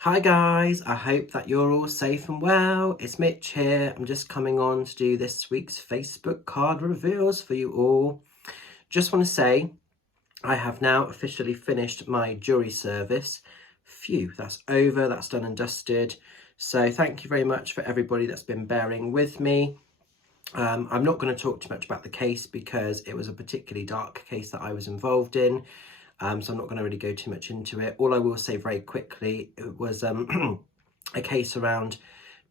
Hi guys, I hope that you're all safe and well. It's Mitch here. I'm just coming on to do this week's Facebook card reveals for you all. Just want to say I have now officially finished my jury service. Phew, that's over, that's done and dusted. So thank you very much for everybody that's been bearing with me. I'm not going to talk too much about the case because it was a particularly dark case that I was involved in. So I'm not going to really go too much into it. All I will say very quickly, it was a case around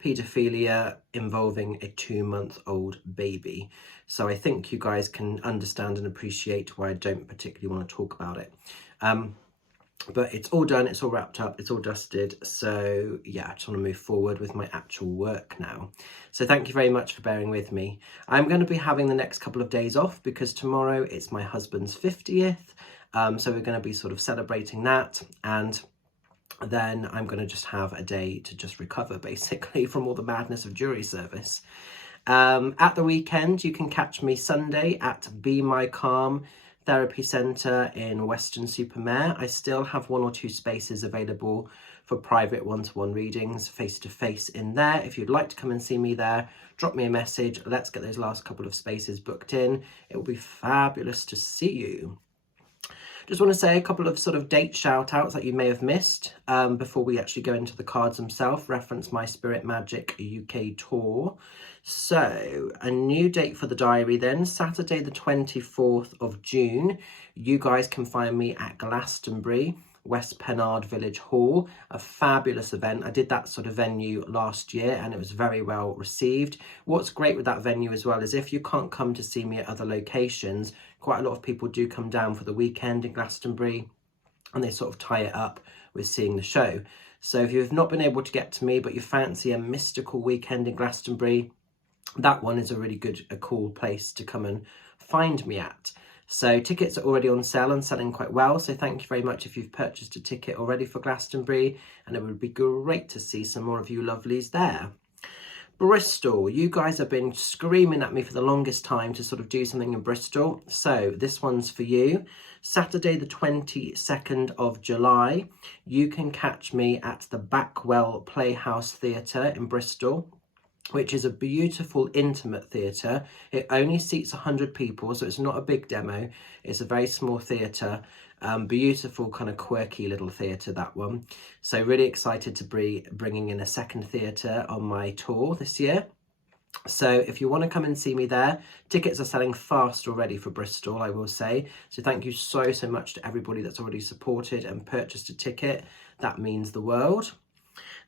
paedophilia involving a 2-month-old baby. So I think you guys can understand and appreciate why I don't particularly want to talk about it. But it's all done, it's all wrapped up, it's all dusted. So yeah, I just want to move forward with my actual work now. So thank you very much for bearing with me. I'm going to be having the next couple of days off because tomorrow it's my husband's 50th. So we're going to be sort of celebrating that, and then I'm going to just have a day to just recover basically from all the madness of jury service. At the weekend, you can catch me Sunday at Be My Calm Therapy Centre in Weston-super-Mare. I still have 1 or 2 spaces available for private one-to-one readings face-to-face in there. If you'd like to come and see me there, drop me a message. Let's get those last couple of spaces booked in. It will be fabulous to see you. Just want to say a couple of sort of date shout outs that you may have missed before we actually go into the cards themselves. Reference my Spirit Magic UK tour. So a new date for the diary then, Saturday the 24th of June. You guys can find me at Glastonbury, West Pennard Village Hall, a fabulous event. I did that sort of venue last year and it was very well received. What's great with that venue as well is if you can't come to see me at other locations, quite a lot of people do come down for the weekend in Glastonbury and they sort of tie it up with seeing the show. So if you've not been able to get to me but you fancy a mystical weekend in Glastonbury, that one is a really good, a cool place to come and find me at. So tickets are already on sale and selling quite well. So thank you very much if you've purchased a ticket already for Glastonbury, and it would be great to see some more of you lovelies there. Bristol, you guys have been screaming at me for the longest time to sort of do something in Bristol. So this one's for you. Saturday the 22nd of July, you can catch me at the Backwell Playhouse Theatre in Bristol, which is a beautiful intimate theatre. It only seats 100 people, so it's not a big demo. It's a very small theatre. Beautiful kind of quirky little theatre, that one. So really excited to be bringing in a second theatre on my tour this year. So if you want to come and see me there, tickets are selling fast already for Bristol, I will say. So thank you so much to everybody that's already supported and purchased a ticket. That means the world.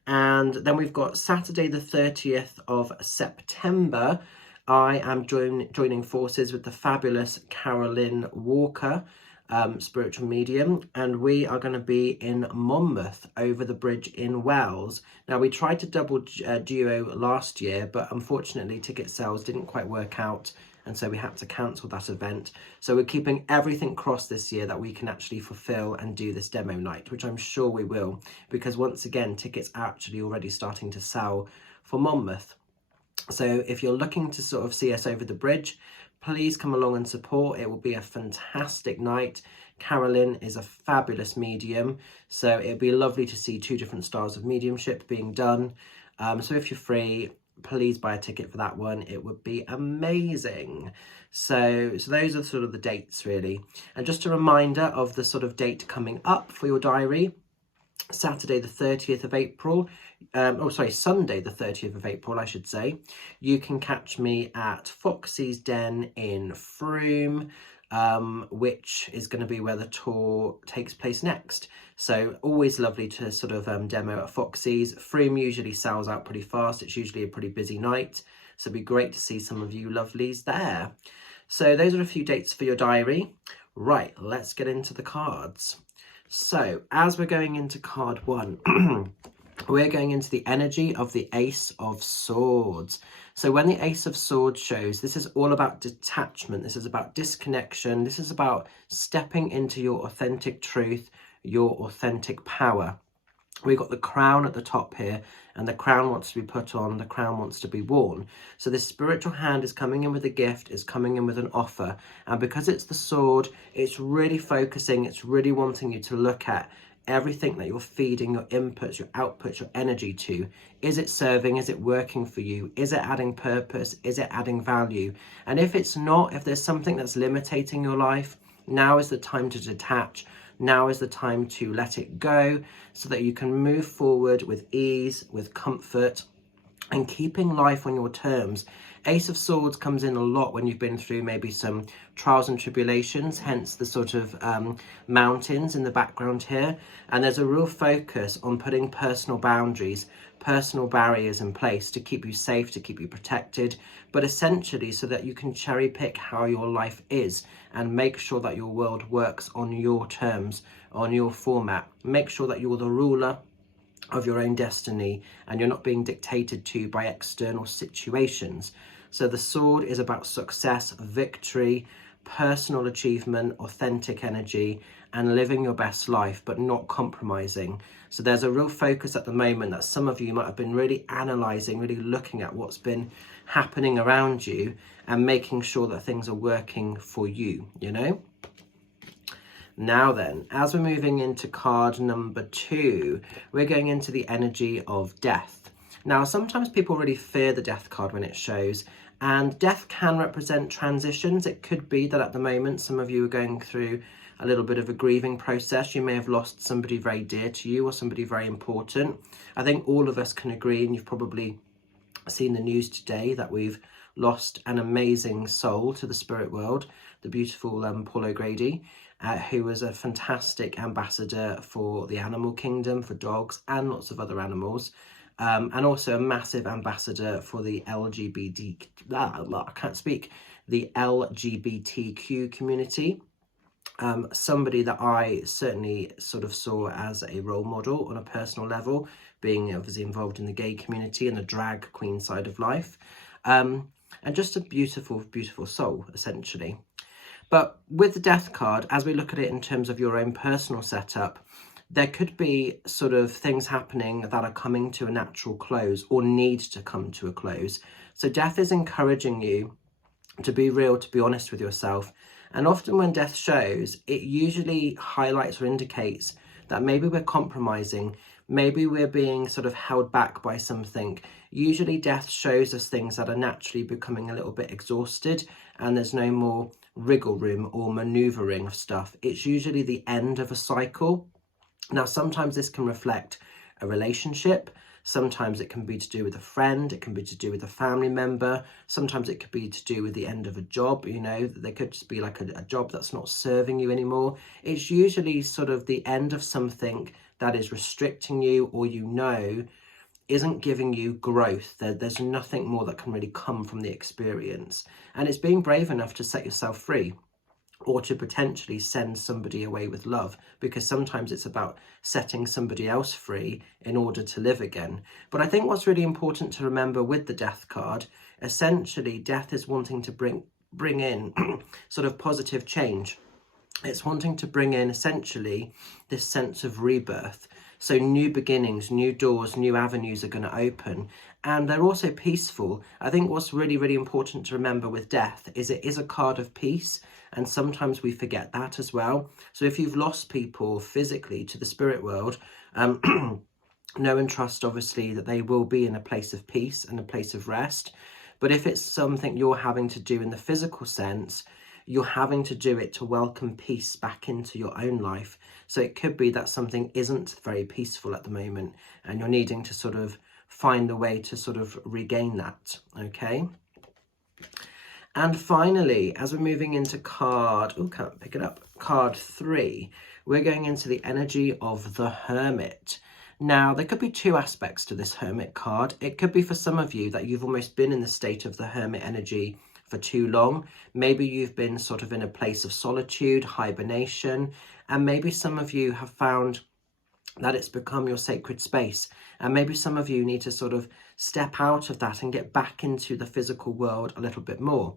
And then we've got Saturday the 30th of September. I am joining forces with the fabulous Carolyn Walker, spiritual medium, and we are going to be in Monmouth over the bridge in Wells. Now we tried to double duo last year, but unfortunately ticket sales didn't quite work out, and so we had to cancel that event. So we're keeping everything crossed this year that we can actually fulfill and do this demo night, which I'm sure we will, because once again, tickets are actually already starting to sell for Monmouth. So if you're looking to sort of see us over the bridge, please come along and support. It will be a fantastic night. Carolyn is a fabulous medium, so it'd be lovely to see 2 different styles of mediumship being done. So if you're free, please buy a ticket for that one. It would be amazing. So those are sort of the dates really. And just a reminder of the sort of date coming up for your diary. Saturday the 30th of April, Sunday the 30th of April, I should say. You can catch me at Foxy's Den in Frome, which is going to be where the tour takes place next. So always lovely to sort of demo at Foxy's. Frome usually sells out pretty fast. It's usually a pretty busy night. So it'd be great to see some of you lovelies there. So those are a few dates for your diary. Right, let's get into the cards. So as we're going into card 1, we're going into the energy of the Ace of Swords. So when the Ace of Swords shows, this is all about detachment. This is about disconnection. This is about stepping into your authentic truth, your authentic power. We've got the crown at the top here, and the crown wants to be put on, the crown wants to be worn. So this spiritual hand is coming in with a gift, is coming in with an offer. And because it's the sword, it's really focusing, it's really wanting you to look at everything that you're feeding your inputs, your outputs, your energy to, is it serving? Is it working for you? Is it adding purpose? Is it adding value? And if it's not, if there's something that's limiting your life, now is the time to detach. Now is the time to let it go so that you can move forward with ease, with comfort, and keeping life on your terms. Ace of Swords comes in a lot when you've been through maybe some trials and tribulations, hence the sort of mountains in the background here. And there's a real focus on putting personal boundaries, personal barriers in place to keep you safe, to keep you protected, but essentially so that you can cherry pick how your life is and make sure that your world works on your terms, on your format. Make sure that you're the ruler of your own destiny and you're not being dictated to by external situations. So the sword is about success, victory, personal achievement, authentic energy, and living your best life, but not compromising. So there's a real focus at the moment that some of you might have been really analysing, really looking at what's been happening around you and making sure that things are working for you, you know? Now then, as we're moving into card number 2, we're going into the energy of death. Now, sometimes people really fear the death card when it shows, and death can represent transitions. It could be that at the moment, some of you are going through a little bit of a grieving process. You may have lost somebody very dear to you or somebody very important. I think all of us can agree, and you've probably seen the news today, that we've lost an amazing soul to the spirit world, the beautiful Paul O'Grady. Who was a fantastic ambassador for the animal kingdom, for dogs and lots of other animals, and also a massive ambassador for the the LGBTQ community. Somebody that I certainly sort of saw as a role model on a personal level, being obviously involved in the gay community and the drag queen side of life, and just a beautiful, beautiful soul, essentially. But with the death card, as we look at it in terms of your own personal setup, there could be sort of things happening that are coming to a natural close or need to come to a close. So death is encouraging you to be real, to be honest with yourself. And often when death shows, it usually highlights or indicates that maybe we're compromising, maybe we're being sort of held back by something. Usually death shows us things that are naturally becoming a little bit exhausted and there's no more wriggle room or maneuvering of stuff. It's usually the end of a cycle. Now, sometimes this can reflect a relationship. Sometimes it can be to do with a friend. It can be to do with a family member. Sometimes it could be to do with the end of a job. You know, there could just be like a job that's not serving you anymore. It's usually sort of the end of something that is restricting you, or you know isn't giving you growth. There's nothing more that can really come from the experience. And it's being brave enough to set yourself free, or to potentially send somebody away with love, because sometimes it's about setting somebody else free in order to live again. But I think what's really important to remember with the death card, essentially death is wanting to bring in sort of positive change. It's wanting to bring in essentially this sense of rebirth. So new beginnings, new doors, new avenues are going to open, and they're also peaceful. I think what's really, really important to remember with death is it is a card of peace, and sometimes we forget that as well. So if you've lost people physically to the spirit world, know and trust obviously that they will be in a place of peace and a place of rest. But if it's something you're having to do in the physical sense, you're having to do it to welcome peace back into your own life. So it could be that something isn't very peaceful at the moment and you're needing to sort of find a way to sort of regain that, okay? And finally, as we're moving into card 3, we're going into the energy of the Hermit. Now, there could be 2 aspects to this Hermit card. It could be for some of you that you've almost been in the state of the Hermit energy for too long. Maybe you've been sort of in a place of solitude, hibernation, and maybe some of you have found that it's become your sacred space. And maybe some of you need to sort of step out of that and get back into the physical world a little bit more.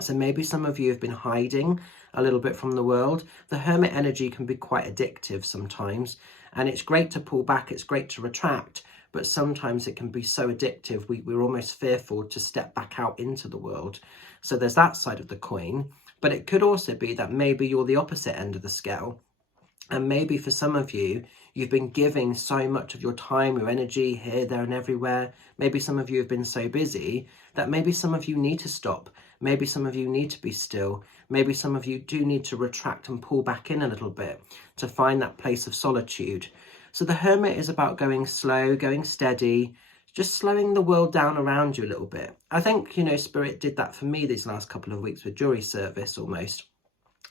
So maybe some of you have been hiding a little bit from the world. The Hermit energy can be quite addictive sometimes, and it's great to pull back, it's great to retract, but sometimes it can be so addictive, we're almost fearful to step back out into the world. So there's that side of the coin, but it could also be that maybe you're the opposite end of the scale. And maybe for some of you, you've been giving so much of your time, your energy here, there and everywhere. Maybe some of you have been so busy that maybe some of you need to stop. Maybe some of you need to be still. Maybe some of you do need to retract and pull back in a little bit to find that place of solitude. So the Hermit is about going slow, going steady, just slowing the world down around you a little bit. I think, you know, Spirit did that for me these last couple of weeks with jury service almost.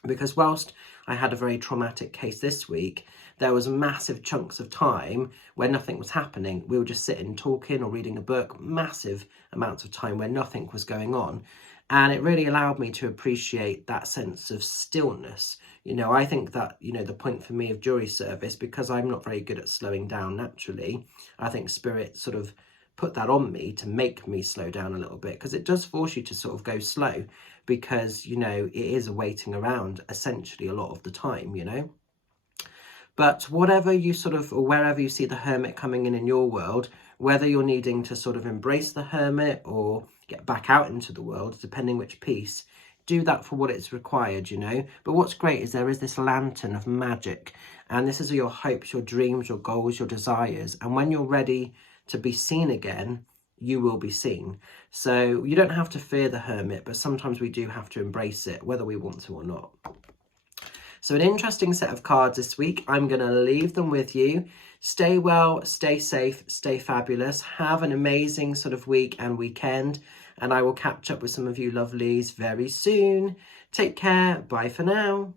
Because whilst I had a very traumatic case this week, there was massive chunks of time where nothing was happening. We were just sitting, talking or reading a book, massive amounts of time where nothing was going on. And it really allowed me to appreciate that sense of stillness. You know, I think that, you know, the point for me of jury service, because I'm not very good at slowing down naturally, I think Spirit sort of put that on me to make me slow down a little bit, because it does force you to sort of go slow, because, you know, it is waiting around essentially a lot of the time, you know. But whatever you sort of, or wherever you see the Hermit coming in your world, whether you're needing to sort of embrace the Hermit or get back out into the world, depending which piece, do that for what it's required, you know. But what's great is there is this lantern of magic, and this is your hopes, your dreams, your goals, your desires. And when you're ready to be seen again, you will be seen. So you don't have to fear the Hermit, but sometimes we do have to embrace it, whether we want to or not. So an interesting set of cards this week. I'm going to leave them with you. Stay well, stay safe, stay fabulous. Have an amazing sort of week and weekend. And I will catch up with some of you lovelies very soon. Take care. Bye for now.